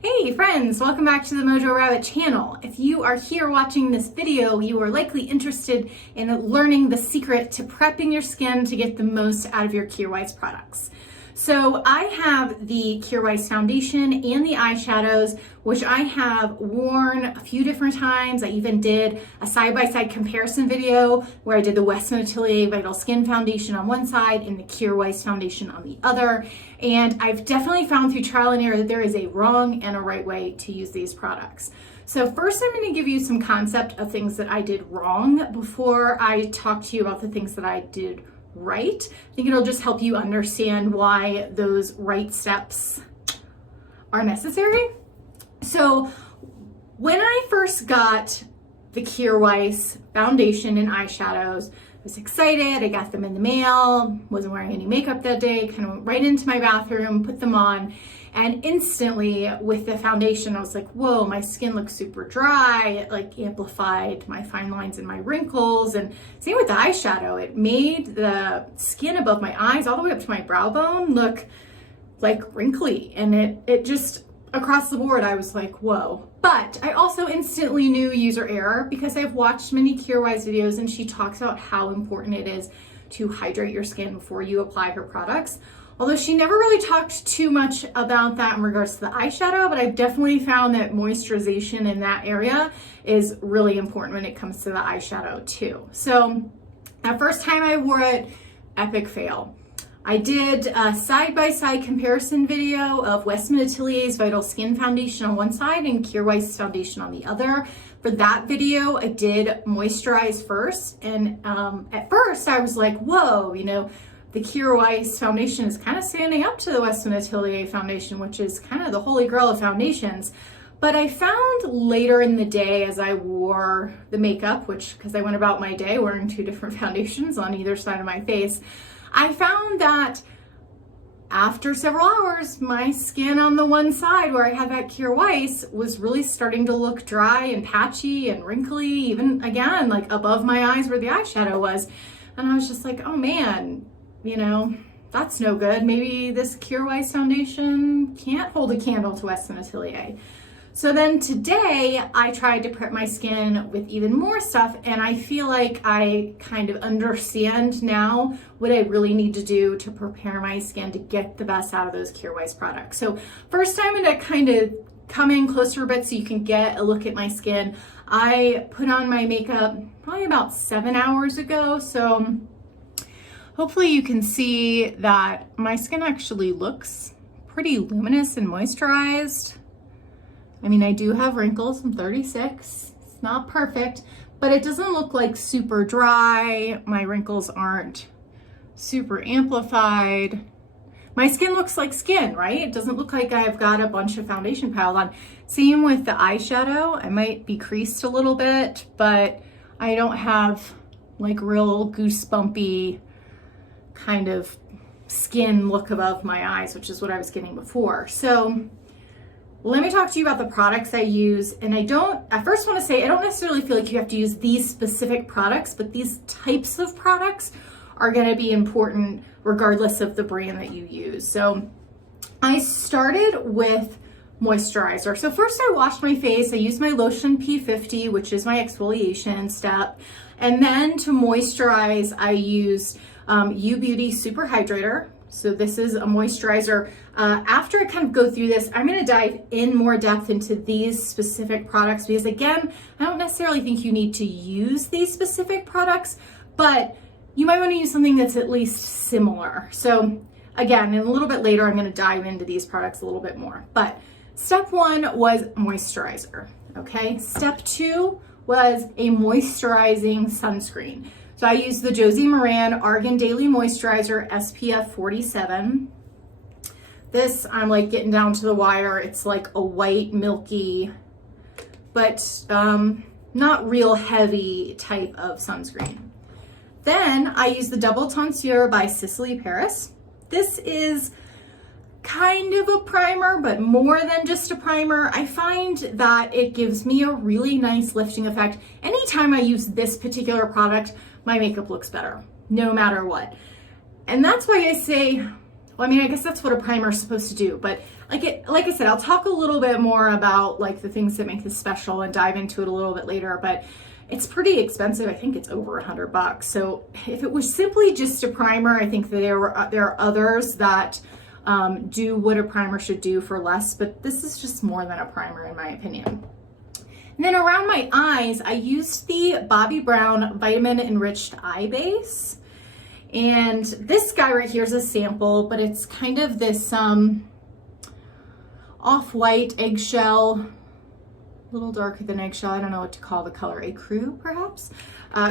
Hey friends, welcome back to the Mojo Rabbit channel. If you are here watching this video, you are likely interested in learning the secret to prepping your skin to get the most out of your Kjaer Weis products. So I have the Kjaer Weis foundation and the eyeshadows, which I have worn a few different times. I even did a side-by-side comparison video where I did the Westman Atelier Vital Skin Foundation on one side and the Kjaer Weis foundation on the other. And I've definitely found through trial and error that there is a wrong and a right way to use these products. So first I'm going to give you some concept of things that I did wrong before I talk to you about the things that I did right. I think it'll just help you understand why those right steps are necessary. So when I first got the Kjaer Weis foundation and eyeshadows, I was excited. I got them in the mail, wasn't wearing any makeup that day, kind of went right into my bathroom, put them on, and instantly with the foundation, I was like, whoa, my skin looks super dry. It like amplified my fine lines and my wrinkles. And same with the eyeshadow. It made the skin above my eyes all the way up to my brow bone look like wrinkly. And it just, across the board, I was like, whoa. But I also instantly knew user error because I've watched many Kjaer Weis videos and she talks about how important it is to hydrate your skin before you apply her products. Although she never really talked too much about that in regards to the eyeshadow, but I've definitely found that moisturization in that area is really important when it comes to the eyeshadow too. So that first time I wore it, epic fail. I did a side-by-side comparison video of Westman Atelier's Vital Skin Foundation on one side and Kjaer Weis foundation on the other. For that video, I did moisturize first. And at first I was like, whoa, you know, the Kjaer Weis foundation is kind of standing up to the Westman Atelier foundation, which is kind of the holy grail of foundations. But I found later in the day as I wore the makeup, because I went about my day wearing two different foundations on either side of my face, I found that after several hours, my skin on the one side where I had that Kjaer Weis was really starting to look dry and patchy and wrinkly, even again, like above my eyes where the eyeshadow was. And I was just like, oh man, you know, that's no good. Maybe this Kjaer Weis foundation can't hold a candle to Westman Atelier. So then today I tried to prep my skin with even more stuff, and I feel like I kind of understand now what I really need to do to prepare my skin to get the best out of those Kjaer Weis products. So first I'm gonna kind of come in closer a bit so you can get a look at my skin. I put on my makeup probably about 7 hours ago, so hopefully you can see that my skin actually looks pretty luminous and moisturized. I mean, I do have wrinkles. I'm 36. It's not perfect, but it doesn't look like super dry. My wrinkles aren't super amplified. My skin looks like skin, right? It doesn't look like I've got a bunch of foundation piled on. Same with the eyeshadow. I might be creased a little bit, but I don't have like real goosebumpy kind of skin look above my eyes, which is what I was getting before. So let me talk to you about the products I use. And I first want to say, I don't necessarily feel like you have to use these specific products, but these types of products are going to be important regardless of the brand that you use. So I started with moisturizer. So first I washed my face. I used my lotion P50, which is my exfoliation step. And then to moisturize, I used U Beauty Super Hydrator. So this is a moisturizer. After I kind of go through this, I'm gonna dive in more depth into these specific products because again, I don't necessarily think you need to use these specific products, but you might wanna use something that's at least similar. So again, and a little bit later, I'm gonna dive into these products a little bit more. But step one was moisturizer, okay? Step two was a moisturizing sunscreen. So I use the Josie Maran Argan Daily Moisturizer SPF 47. This, I'm like getting down to the wire. It's like a white, milky, but not real heavy type of sunscreen. Then I use the Double Tonsure by Cicely Paris. This is kind of a primer, but more than just a primer. I find that it gives me a really nice lifting effect. Anytime I use this particular product, my makeup looks better, no matter what. And that's why I say well, I mean, I guess that's what a primer is supposed to do, but like I said, I'll talk a little bit more about like the things that make this special and dive into it a little bit later, but it's pretty expensive. I think it's over $100. So if it was simply just a primer, I think that there are others that do what a primer should do for less, but this is just more than a primer in my opinion. And then around my eyes, I used the Bobbi Brown Vitamin Enriched Eye Base. And this guy right here is a sample, but it's kind of this off-white eggshell, a little darker than eggshell. I don't know what to call the color, ecru perhaps?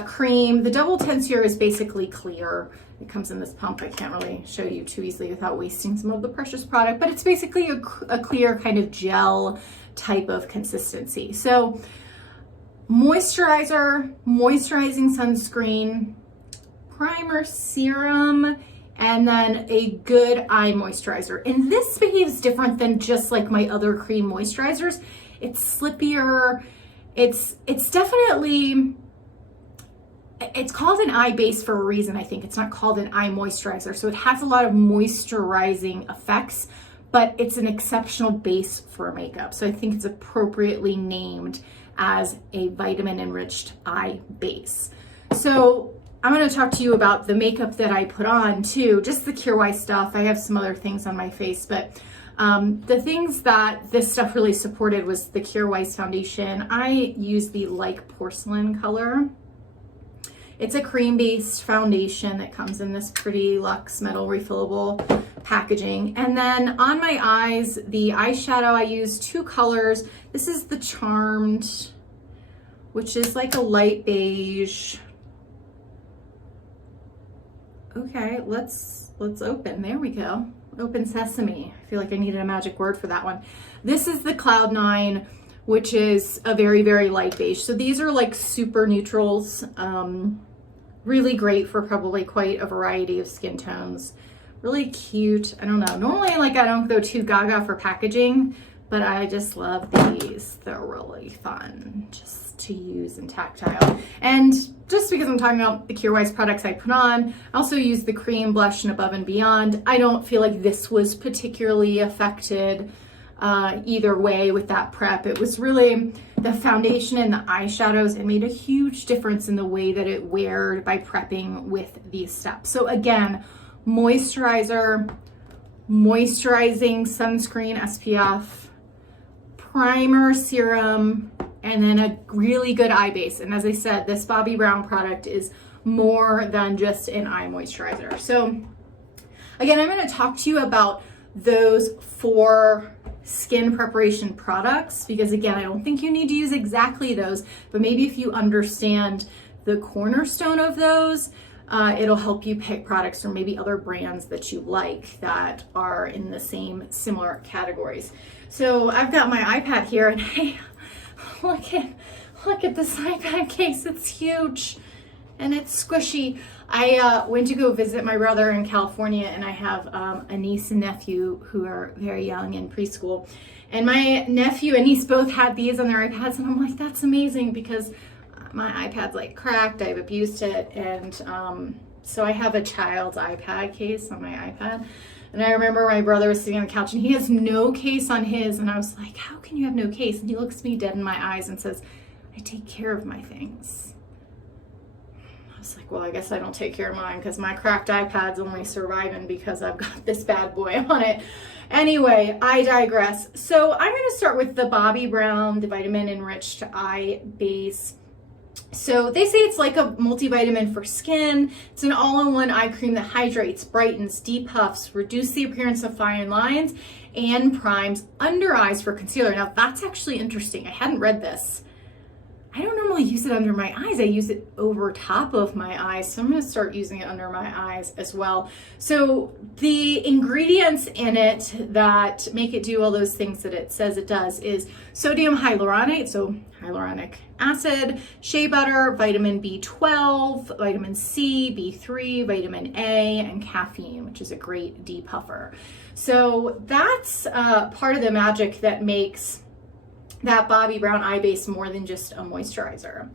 Cream. The double tensure is basically clear. It comes in this pump. I can't really show you too easily without wasting some of the precious product, but it's basically a clear kind of gel type of consistency. So moisturizer, moisturizing sunscreen, primer, serum, and then a good eye moisturizer. And this behaves different than just like my other cream moisturizers. It's slippier. It's definitely, it's called an eye base for a reason. I think it's not called an eye moisturizer. So it has a lot of moisturizing effects, but it's an exceptional base for makeup. So I think it's appropriately named as a vitamin enriched eye base. So I'm going to talk to you about the makeup that I put on too, just the Kjaer Weis stuff. I have some other things on my face, but the things that this stuff really supported was the Kjaer Weis foundation. I use the Like Porcelain color. It's a cream-based foundation that comes in this pretty luxe metal refillable packaging. And then on my eyes, the eyeshadow, I use two colors. This is the Charmed, which is like a light beige. Okay, let's open. There we go. Open sesame. I feel like I needed a magic word for that one. This is the Cloud 9, which is a very, very light beige. So these are like super neutrals. Really great for probably quite a variety of skin tones. Really cute. I don't know. Normally, like I don't go too gaga for packaging, but I just love these. They're really fun just to use and tactile. And just because I'm talking about the Kjaer Weis products I put on, I also use the cream blush and Above and Beyond. I don't feel like this was particularly affected either way with that prep. It was really the foundation and the eyeshadows. It made a huge difference in the way that it weared by prepping with these steps. So again, moisturizer, moisturizing sunscreen SPF, primer, serum, and then a really good eye base. And as I said, this Bobbi Brown product is more than just an eye moisturizer. So again, I'm going to talk to you about those 4 skin preparation products, because again, I don't think you need to use exactly those, but maybe if you understand the cornerstone of those, it'll help you pick products from maybe other brands that you like that are in the same similar categories. So I've got my iPad here, and hey, look at this iPad case. It's huge and it's squishy. I went to go visit my brother in California, and I have a niece and nephew who are very young in preschool. And my nephew and niece both had these on their iPads, and I'm like, that's amazing, because my iPad's like cracked. I've abused it, and so I have a child's iPad case on my iPad. And I remember my brother was sitting on the couch, and he has no case on his, and I was like, how can you have no case? And he looks me dead in my eyes and says, I take care of my things. I was like, well, I guess I don't take care of mine, because my cracked iPad's only surviving because I've got this bad boy on it. Anyway, I digress. So I'm going to start with the Bobbi Brown, the Vitamin Enriched Eye Base. So they say it's like a multivitamin for skin. It's an all-in-one eye cream that hydrates, brightens, depuffs, reduces the appearance of fine lines, and primes under eyes for concealer. Now that's actually interesting. I hadn't read this. I don't normally use it under my eyes. I use it over top of my eyes. So I'm going to start using it under my eyes as well. So the ingredients in it that make it do all those things that it says it does is sodium hyaluronate, so hyaluronic acid, shea butter, vitamin B12, vitamin C, B3, vitamin A, and caffeine, which is a great depuffer. So that's part of the magic that makes that Bobbi Brown eye base more than just a moisturizer.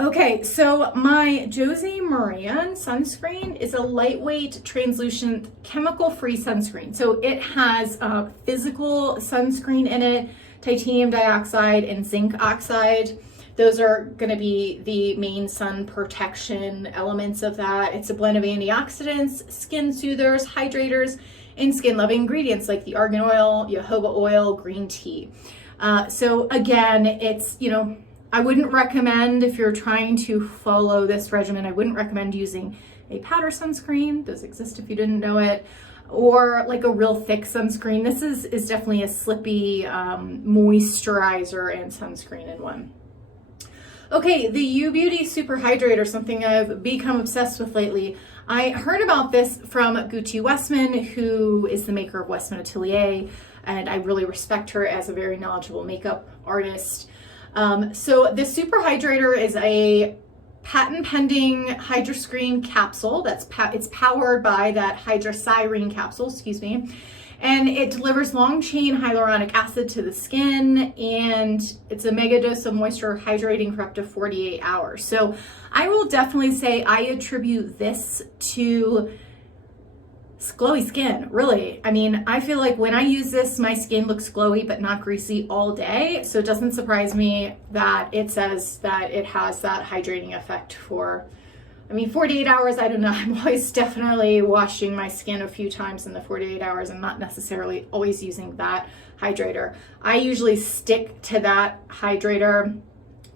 Okay, so my Josie Moran sunscreen is a lightweight, translucent, chemical-free sunscreen. So it has physical sunscreen in it, titanium dioxide and zinc oxide. Those are going to be the main sun protection elements of that. It's a blend of antioxidants, skin soothers, hydrators, and skin-loving ingredients like the argan oil, jojoba oil, green tea. So again, it's, I wouldn't recommend, if you're trying to follow this regimen, I wouldn't recommend using a powder sunscreen. Those exist if you didn't know it, or like a real thick sunscreen. This is definitely a slippy moisturizer and sunscreen in one. Okay, the U Beauty Super Hydrator, something I've become obsessed with lately. I heard about this from Gucci Westman, who is the maker of Westman Atelier, and I really respect her as a very knowledgeable makeup artist. So the Super Hydrator is a patent pending hydroscreen capsule. It's powered by that hydrosyrene capsule, and it delivers long chain hyaluronic acid to the skin, and it's a mega dose of moisture, hydrating for up to 48 hours. So I will definitely say I attribute this to glowy skin, really. I mean, I feel like when I use this, my skin looks glowy but not greasy all day. So it doesn't surprise me that it says that it has that hydrating effect for, 48 hours. I don't know. I'm always definitely washing my skin a few times in the 48 hours and not necessarily always using that hydrator. I usually stick to that hydrator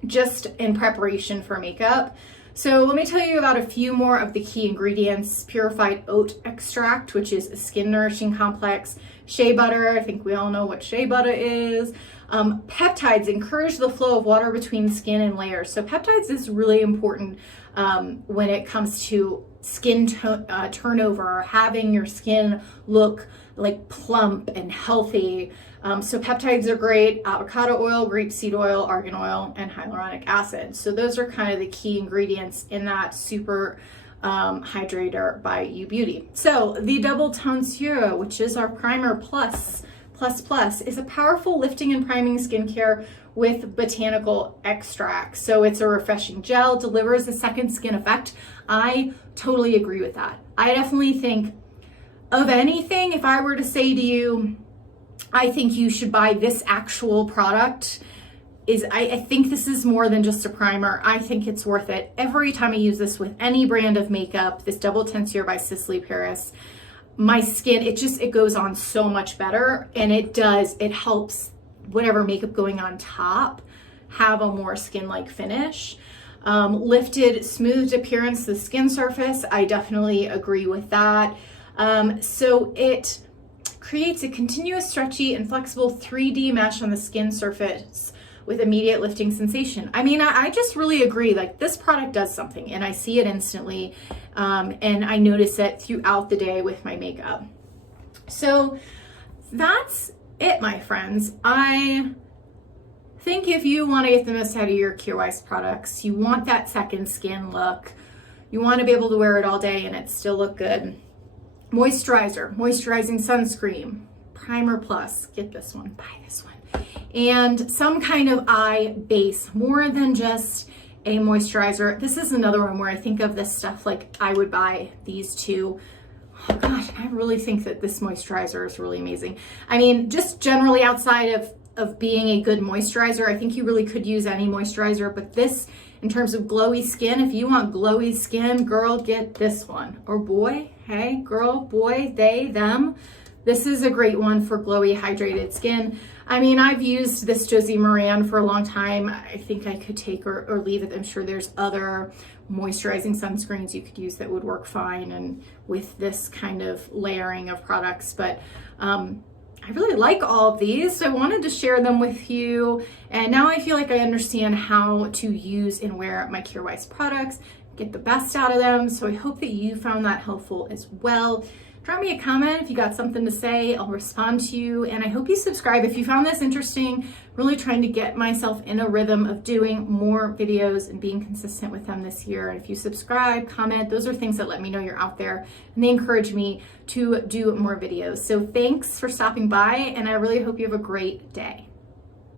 just in preparation for makeup. So let me tell you about a few more of the key ingredients. Purified oat extract, which is a skin nourishing complex. Shea butter, I think we all know what shea butter is. Peptides encourage the flow of water between skin and layers. So peptides is really important when it comes to skin turnover, having your skin look like plump and healthy. So peptides are great: avocado oil, grapeseed oil, argan oil, and hyaluronic acid. So those are kind of the key ingredients in that Super Hydrator by U Beauty. So the Double Tonsure, which is our primer plus, is a powerful lifting and priming skincare with botanical extract. So it's a refreshing gel, delivers a second skin effect. I totally agree with that. I definitely think of anything, if I were to say to you, I think you should buy this actual product, I think this is more than just a primer. I think it's worth it. Every time I use this with any brand of makeup, this Double Tensure by Sisley Paris, my skin, it goes on so much better, and it helps whatever makeup going on top have a more skin-like finish. Lifted, smoothed appearance of the skin surface, I definitely agree with that. So it creates a continuous, stretchy, and flexible 3D mesh on the skin surface with immediate lifting sensation. I just really agree. Like, this product does something, and I see it instantly, and I notice it throughout the day with my makeup. So that's it, my friends. I think if you want to get the most out of your Kjaer Weis products, you want that second skin look, you want to be able to wear it all day and it still look good. Moisturizer, moisturizing sunscreen, primer plus, get this one, buy this one. And some kind of eye base, more than just a moisturizer. This is another one where I think of this stuff like I would buy these two. Oh gosh, I really think that this moisturizer is really amazing. Just generally outside of being a good moisturizer, I think you really could use any moisturizer, but this, in terms of glowy skin, if you want glowy skin, girl, get this one. Or boy, hey, girl, boy, they, them. This is a great one for glowy, hydrated skin. I've used this Josie Moran for a long time. I think I could take or leave it. I'm sure there's other moisturizing sunscreens you could use that would work fine and with this kind of layering of products. But I really like all of these, so I wanted to share them with you. And now I feel like I understand how to use and wear my Kjaer Weis products, get the best out of them. So I hope that you found that helpful as well. Drop me a comment if you got something to say. I'll respond to you, and I hope you subscribe if you found this interesting. Really trying to get myself in a rhythm of doing more videos and being consistent with them this year. And if you subscribe, comment, those are things that let me know you're out there, and they encourage me to do more videos. So thanks for stopping by, and I really hope you have a great day.